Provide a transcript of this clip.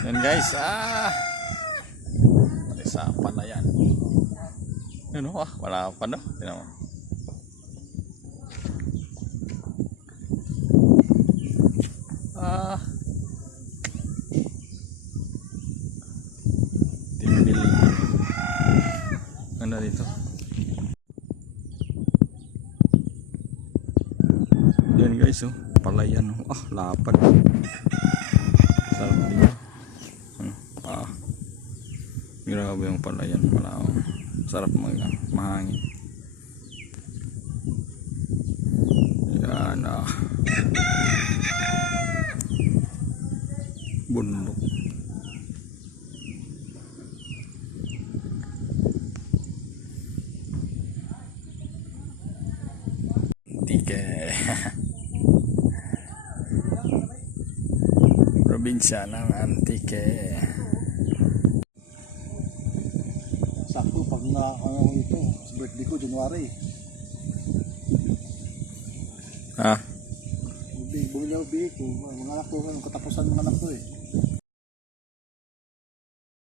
Yan guys, palisapan na yan. Yun o, wala pa no. Tignan mo. Timbil. Ano dito? Yan guys, oh, palayan. Lapad. Sarap din. Grabe yung palayan. Sarap mahangin. Yan bundok. Antique. Probinsya ng Antique. Sakto pag ito, birthday ko January. Ha? Bumili ako ko, mga anak ko, katapusan mga anak ko eh.